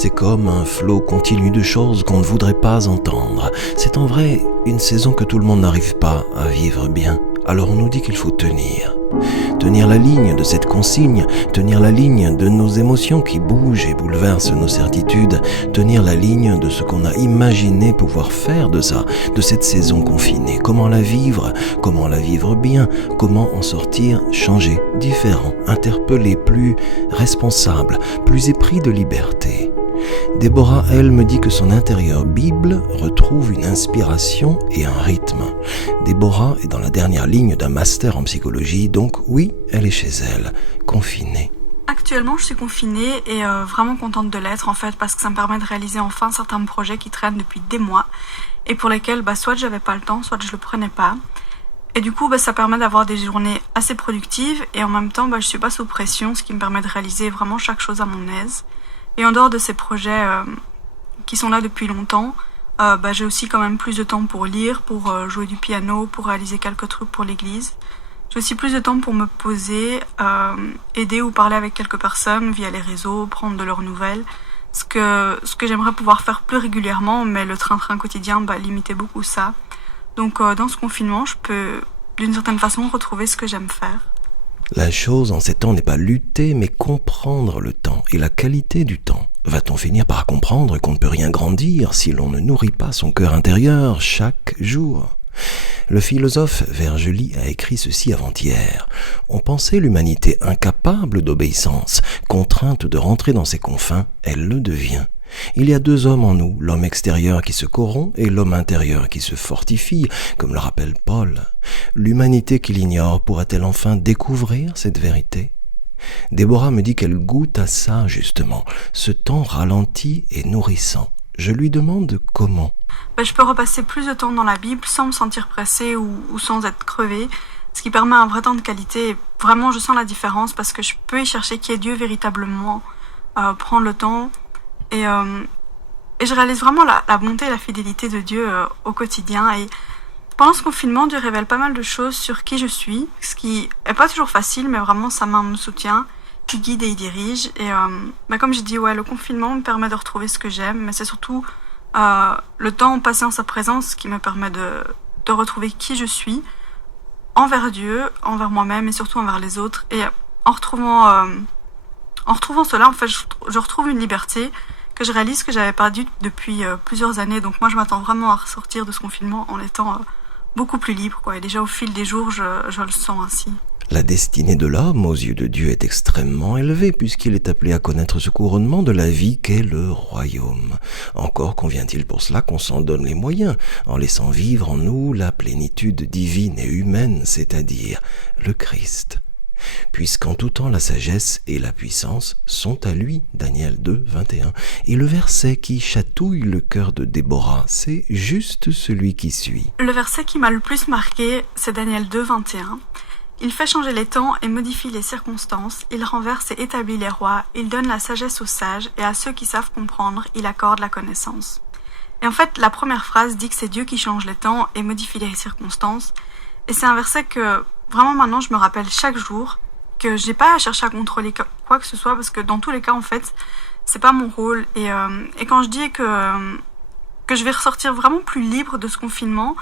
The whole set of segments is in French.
C'est comme un flot continu de choses qu'on ne voudrait pas entendre. C'est en vrai une saison que tout le monde n'arrive pas à vivre bien. Alors on nous dit qu'il faut tenir. Tenir la ligne de cette consigne, tenir la ligne de nos émotions qui bougent et bouleversent nos certitudes, tenir la ligne de ce qu'on a imaginé pouvoir faire de ça, de cette saison confinée. Comment la vivre bien, comment en sortir changé, différent, interpellé, plus responsable, plus épris de liberté. Déborah, elle, me dit que son intérieur Bible retrouve une inspiration et un rythme. Déborah est dans la dernière ligne d'un master en psychologie, donc oui, elle est chez elle, confinée. Actuellement, je suis confinée et vraiment contente de l'être en fait parce que ça me permet de réaliser enfin certains projets qui traînent depuis des mois et pour lesquels soit j'avais pas le temps, soit je le prenais pas. Et du coup, ça permet d'avoir des journées assez productives et en même temps, je suis pas sous pression, ce qui me permet de réaliser vraiment chaque chose à mon aise. Et en dehors de ces projets qui sont là depuis longtemps, j'ai aussi quand même plus de temps pour lire, pour jouer du piano, pour réaliser quelques trucs pour l'église. J'ai aussi plus de temps pour me poser, aider ou parler avec quelques personnes via les réseaux, prendre de leurs nouvelles. Ce que j'aimerais pouvoir faire plus régulièrement, mais le train-train quotidien limitait beaucoup ça. Donc dans ce confinement, je peux d'une certaine façon retrouver ce que j'aime faire. La chose en ces temps n'est pas lutter, mais comprendre le temps et la qualité du temps. Va-t-on finir par comprendre qu'on ne peut rien grandir si l'on ne nourrit pas son cœur intérieur chaque jour ? Le philosophe Vergely a écrit ceci avant-hier. On pensait l'humanité incapable d'obéissance, contrainte de rentrer dans ses confins, elle le devient. Il y a deux hommes en nous, l'homme extérieur qui se corrompt et l'homme intérieur qui se fortifie, comme le rappelle Paul. L'humanité qui l'ignore pourrait-elle enfin découvrir cette vérité ? Déborah me dit qu'elle goûte à ça justement, ce temps ralenti et nourrissant. Je lui demande comment. Je peux repasser plus de temps dans la Bible sans me sentir pressée ou sans être crevée, ce qui permet un vrai temps de qualité. Et vraiment, je sens la différence parce que je peux y chercher qui est Dieu véritablement, prendre le temps. Et je réalise vraiment la bonté et la fidélité de Dieu au quotidien. Et pendant ce confinement, Dieu révèle pas mal de choses sur qui je suis, ce qui est pas toujours facile, mais vraiment sa main me soutient, qui guide et il dirige. Et comme j'ai dit, le confinement me permet de retrouver ce que j'aime, mais c'est surtout le temps passé en sa présence qui me permet de retrouver qui je suis envers Dieu, envers moi-même et surtout envers les autres. Et en retrouvant cela, en fait, je retrouve une liberté que je réalise que j'avais perdue depuis plusieurs années. Donc moi, je m'attends vraiment à ressortir de ce confinement en étant beaucoup plus libre, Et déjà, au fil des jours, je le sens ainsi. La destinée de l'homme aux yeux de Dieu est extrêmement élevée puisqu'il est appelé à connaître ce couronnement de la vie qu'est le royaume. Encore convient-il pour cela qu'on s'en donne les moyens en laissant vivre en nous la plénitude divine et humaine, c'est-à-dire le Christ. Puisqu'en tout temps la sagesse et la puissance sont à lui, Daniel 2, 21. Et le verset qui chatouille le cœur de Déborah, c'est juste celui qui suit. Le verset qui m'a le plus marqué, c'est Daniel 2, 21. Il fait changer les temps et modifie les circonstances, il renverse et établit les rois, il donne la sagesse aux sages et à ceux qui savent comprendre, il accorde la connaissance. Et en fait, la première phrase dit que c'est Dieu qui change les temps et modifie les circonstances. Et c'est un verset que vraiment maintenant je me rappelle chaque jour, que j'ai pas à chercher à contrôler quoi que ce soit, parce que dans tous les cas en fait, c'est pas mon rôle. Et quand je dis que je vais ressortir vraiment plus libre de ce confinement,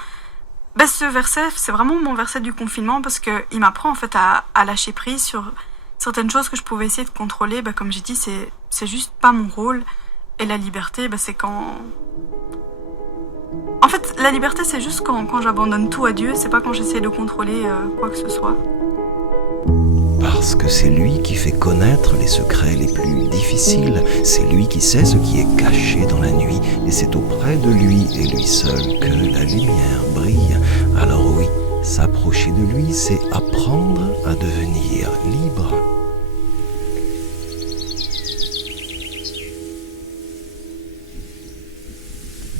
ce verset, c'est vraiment mon verset du confinement parce qu'il m'apprend en fait à lâcher prise sur certaines choses que je pouvais essayer de contrôler. Comme j'ai dit, c'est juste pas mon rôle. Et la liberté, c'est quand... En fait, la liberté, c'est juste quand j'abandonne tout à Dieu, c'est pas quand j'essaie de contrôler quoi que ce soit. Parce que c'est lui qui fait connaître les secrets les plus difficiles. C'est lui qui sait ce qui est caché dans la nuit. Et c'est auprès de lui et lui seul que la lumière brille. Alors oui, s'approcher de lui, c'est apprendre à devenir libre.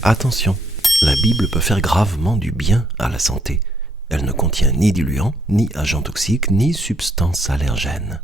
Attention, la Bible peut faire gravement du bien à la santé. Elle ne contient ni diluants, ni agents toxiques, ni substances allergènes.